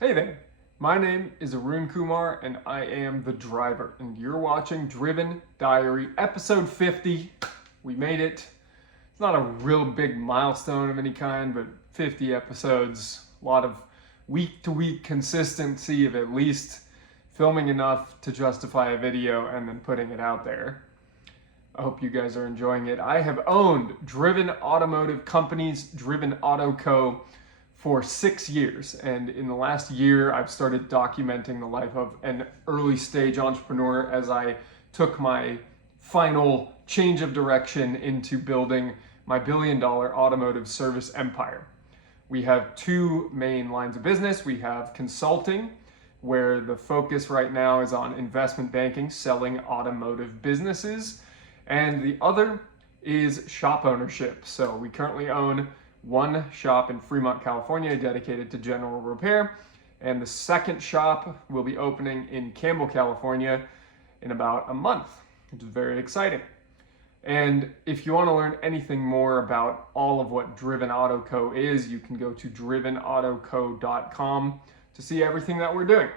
Hey there, my name is Arun Kumar and I am the driver, and you're watching Driven Diary episode 50. We made it. It's not a real big milestone of any kind, but 50 episodes, a lot of week to week consistency of at least filming enough to justify a video and then putting it out there. I hope you guys are enjoying it. I have owned Driven Automotive Companies, Driven Auto Co. for 6 years, and in the last year I've started documenting the life of an early stage entrepreneur as I took my final change of direction into building my billion-dollar automotive service empire. We have two main lines of business. We have consulting, where the focus right now is on investment banking, selling automotive businesses, and the other is shop ownership. So we currently own one shop in Fremont, California, dedicated to general repair, and the second shop will be opening in Campbell, California in about a month, which is very exciting. And if you want to learn anything more about all of what Driven Auto Co. is, you can go to drivenautoco.com to see everything that we're doing.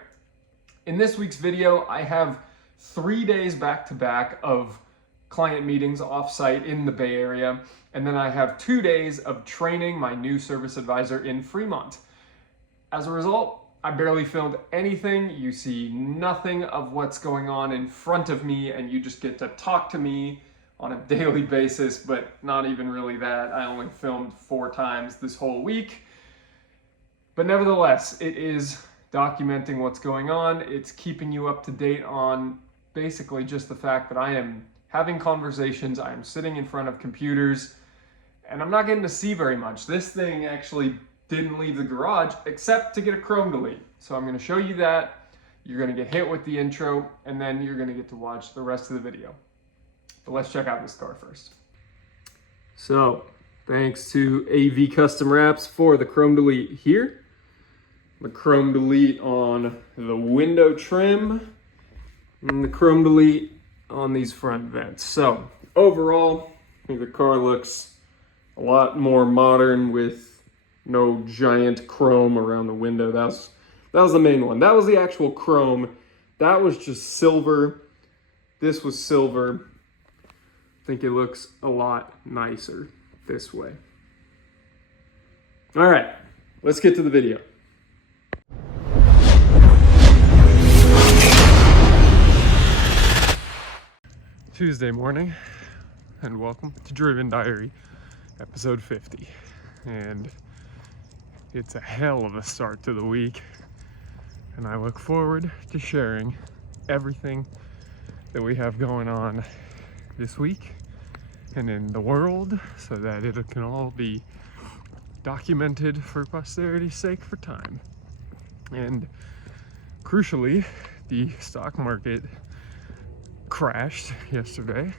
In this week's video, I have 3 days back-to-back of client meetings off-site in the Bay Area, and then I have 2 days of training my new service advisor in Fremont. As a result, I barely filmed anything. You see nothing of what's going on in front of me, and you just get to talk to me on a daily basis, but not even really that. I only filmed 4 times this whole week. But nevertheless, it is documenting what's going on. It's keeping you up to date on basically just the fact that I am having conversations, I am sitting in front of computers, and I'm not getting to see very much. This thing actually didn't leave the garage except to get a chrome delete. So I'm going to show you that. You're going to get hit with the intro, and then you're going to get to watch the rest of the video. But let's check out this car first. So, thanks to AV Custom Wraps for the chrome delete here. The chrome delete on the window trim, and the chrome delete on these front vents. So overall, I think the car looks a lot more modern with no giant chrome around the window. That was the main one. That was the actual chrome. That was just silver. This was silver. I think it looks a lot nicer this way. All right, let's get to the video. Tuesday morning, and welcome to Driven Diary, episode 50. And it's a hell of a start to the week, and I look forward to sharing everything that we have going on this week and in the world, so that it can all be documented for posterity's sake for time. And crucially, the stock market crashed yesterday.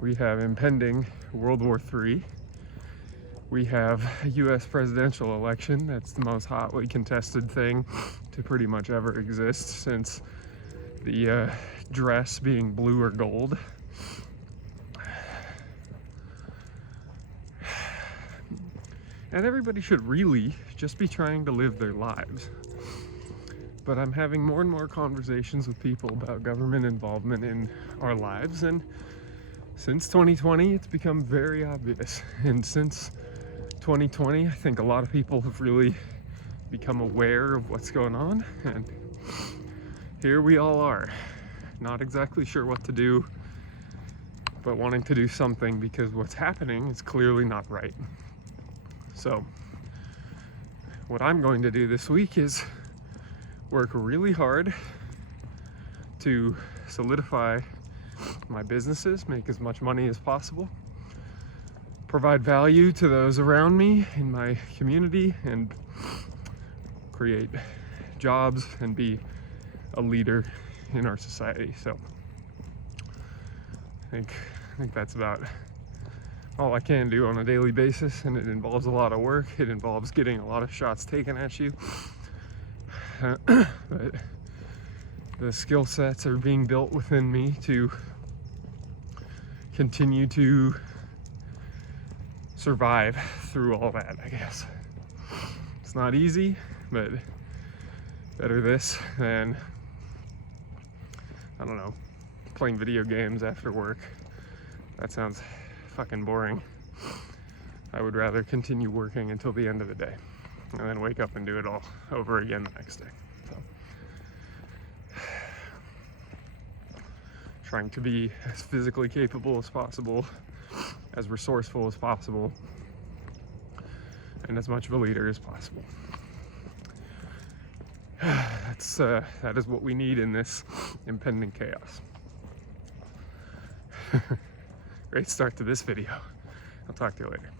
We have impending World War III. We have a US presidential election. That's the most hotly contested thing to pretty much ever exist since the dress being blue or gold. And everybody should really just be trying to live their lives. But I'm having more and more conversations with people about government involvement in our lives, and since 2020 it's become very obvious. And since 2020 I think a lot of people have really become aware of what's going on, and here we all are, not exactly sure what to do, but wanting to do something because what's happening is clearly not right. So what I'm going to do this week is work really hard to solidify my businesses, make as much money as possible, provide value to those around me in my community, and create jobs and be a leader in our society. So I think that's about all I can do on a daily basis, and it involves a lot of work. It involves getting a lot of shots taken at you. But the skill sets are being built within me to continue to survive through all that, I guess. It's not easy, but Better this than, I don't know, playing video games after work. That sounds fucking boring. I would rather continue working until the end of the day and then wake up and do it all over again the next day. So, trying to be as physically capable as possible, as resourceful as possible, and as much of a leader as possible. That is what we need in this impending chaos. Great start to this video. I'll talk to you later.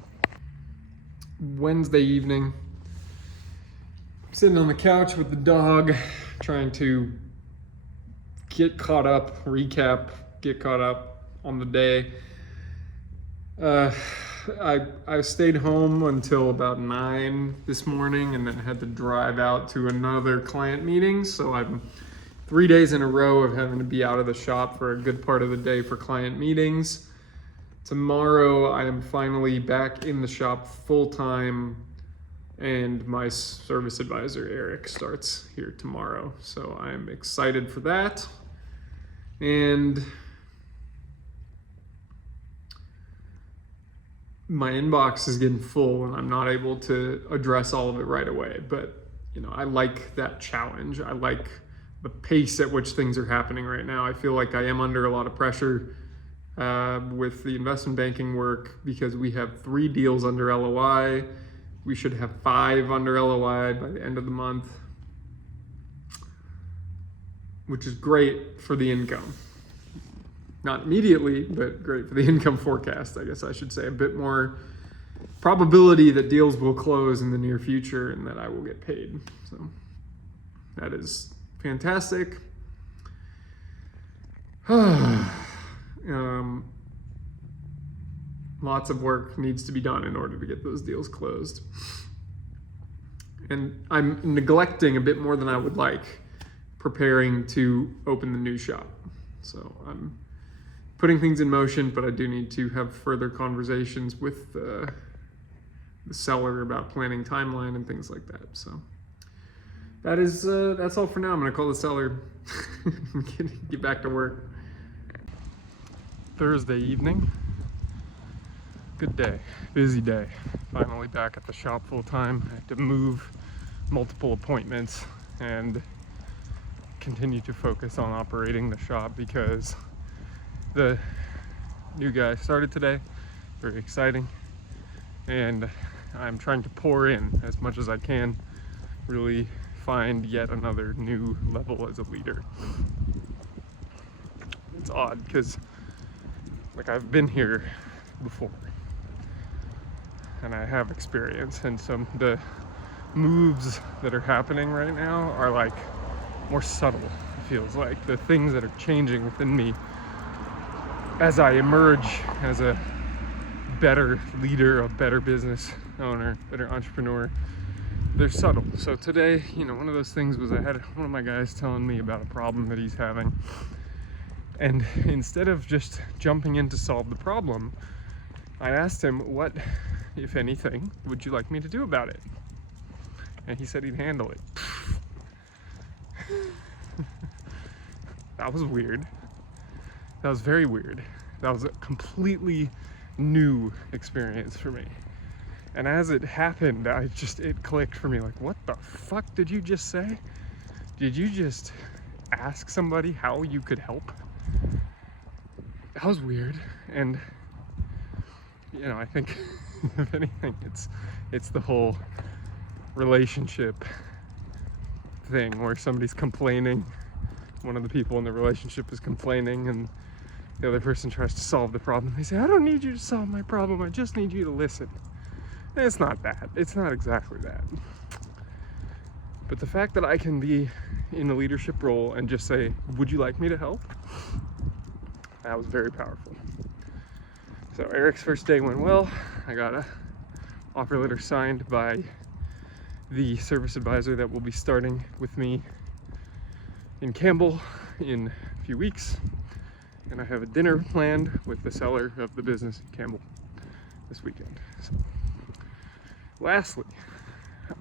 Wednesday evening, I'm sitting on the couch with the dog, trying to get caught up on the day. I stayed home until about 9 this morning and then had to drive out to another client meeting. So I'm 3 days in a row of having to be out of the shop for a good part of the day for client meetings. Tomorrow I am finally back in the shop full time, and my service advisor Eric starts here tomorrow. So I'm excited for that. And my inbox is getting full and I'm not able to address all of it right away. But, you know, I like that challenge. I like the pace at which things are happening right now. I feel like I am under a lot of pressure with the investment banking work because we have 3 deals under LOI. We should have 5 under LOI by the end of the month, which is great for the income. Not immediately, but great for the income forecast, I guess I should say. A bit more probability that deals will close in the near future and that I will get paid. So that is fantastic. Lots of work needs to be done in order to get those deals closed. And I'm neglecting a bit more than I would like preparing to open the new shop. So I'm putting things in motion, but I do need to have further conversations with the seller about planning timeline and things like that. So that's all for now. I'm gonna call the seller, get back to work. Thursday evening, good day, busy day. Finally back at the shop full time. I had to move multiple appointments and continue to focus on operating the shop because the new guy started today. Very exciting, and I'm trying to pour in as much as I can, really find yet another new level as a leader. It's odd because like I've been here before and I have experience, and some the moves that are happening right now are like more subtle. It feels like the things that are changing within me as I emerge as a better leader, a better business owner, better entrepreneur, they're subtle. So today, you know, one of those things was I had one of my guys telling me about a problem that he's having. And instead of just jumping in to solve the problem, I asked him, what, if anything, would you like me to do about it? And he said he'd handle it. That was weird. That was very weird. That was a completely new experience for me. And as it happened, it clicked for me, like, what the fuck did you just say? Did you just ask somebody how you could help? That was weird. And, you know, I think, if anything, it's the whole relationship thing where somebody's complaining. One of the people in the relationship is complaining, and the other person tries to solve the problem. They say, I don't need you to solve my problem, I just need you to listen. And it's not that. It's not exactly that. But the fact that I can be in a leadership role and just say, would you like me to help? That was very powerful. So Eric's first day went well. I got a offer letter signed by the service advisor that will be starting with me in Campbell in a few weeks. And I have a dinner planned with the seller of the business in Campbell this weekend. So, lastly,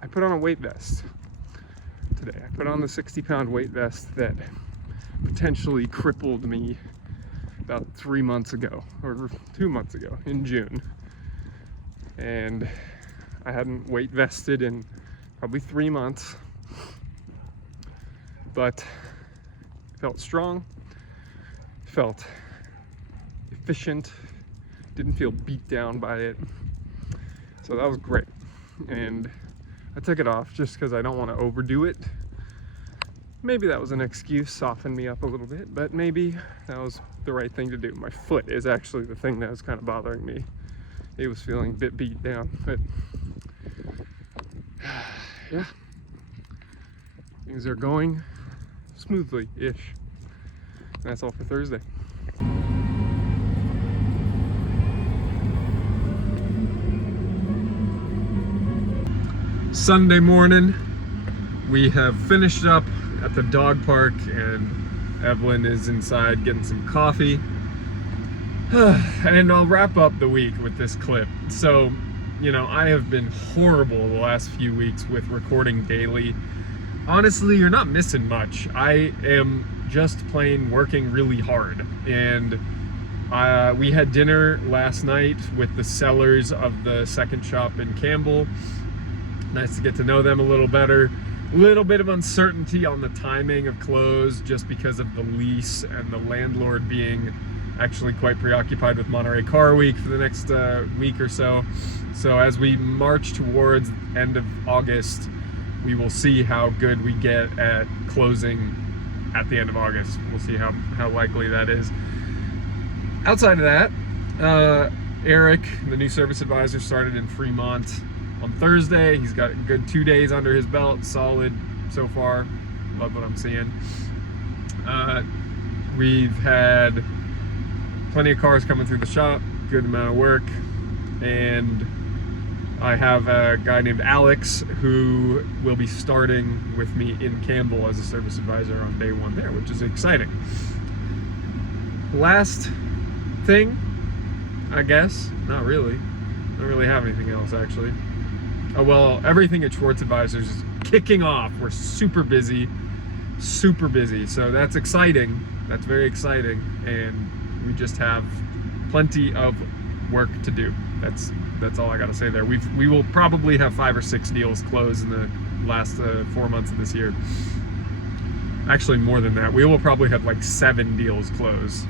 I put on a weight vest today. I put on the 60-pound weight vest that potentially crippled me about 3 months ago, or 2 months ago in June. And I hadn't weight vested in probably 3 months, but felt strong, felt efficient, didn't feel beat down by it. So that was great. And I took it off just because I don't want to overdo it. Maybe that was an excuse, soften me up a little bit, but maybe that was the right thing to do. My foot is actually the thing that was kind of bothering me. It was feeling a bit beat down, but yeah, things are going smoothly-ish. That's all for Thursday. Sunday morning, we have finished up at the dog park and Evelyn is inside getting some coffee. And I'll wrap up the week with this clip. So, you know, I have been horrible the last few weeks with recording daily. Honestly, you're not missing much. I am just plain working really hard. And we had dinner last night with the sellers of the second shop in Campbell. Nice to get to know them a little better. A little bit of uncertainty on the timing of close just because of the lease and the landlord being actually quite preoccupied with Monterey Car Week for the next week or so. So as we march towards end of August, we will see how good we get at closing at the end of August. We'll see how likely that is. Outside of that, Eric, the new service advisor, started in Fremont on Thursday. He's got a good 2 days under his belt, solid so far. Love what I'm seeing. We've had plenty of cars coming through the shop, good amount of work, and I have a guy named Alex who will be starting with me in Campbell as a service advisor on day one there, which is exciting. Last thing, I guess, not really. I don't really have anything else actually. Oh well, everything at Schwartz Advisors is kicking off. We're super busy, so that's exciting. That's very exciting, and we just have plenty of work to do. That's all I gotta say there. We will probably have 5 or 6 deals closed in the last 4 months of this year. Actually, more than that. We will probably have like 7 deals closed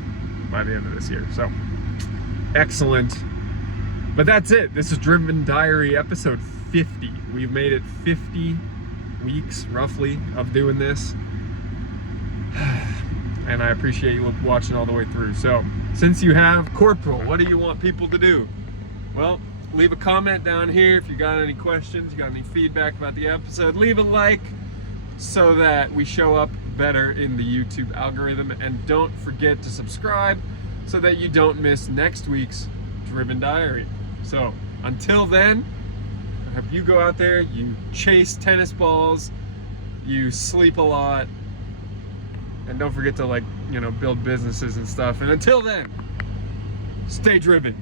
by the end of this year. So, excellent. But that's it. This is Driven Diary episode 50. We've made it 50 weeks, roughly, of doing this. And I appreciate you watching all the way through. So, since you have, Corporal, what do you want people to do? Well, leave a comment down here if you got any questions, you got any feedback about the episode. Leave a like so that we show up better in the YouTube algorithm. And don't forget to subscribe so that you don't miss next week's Driven Diary. So, until then, I hope you go out there, you chase tennis balls, you sleep a lot, and don't forget to, like, you know, build businesses and stuff. And until then, stay driven.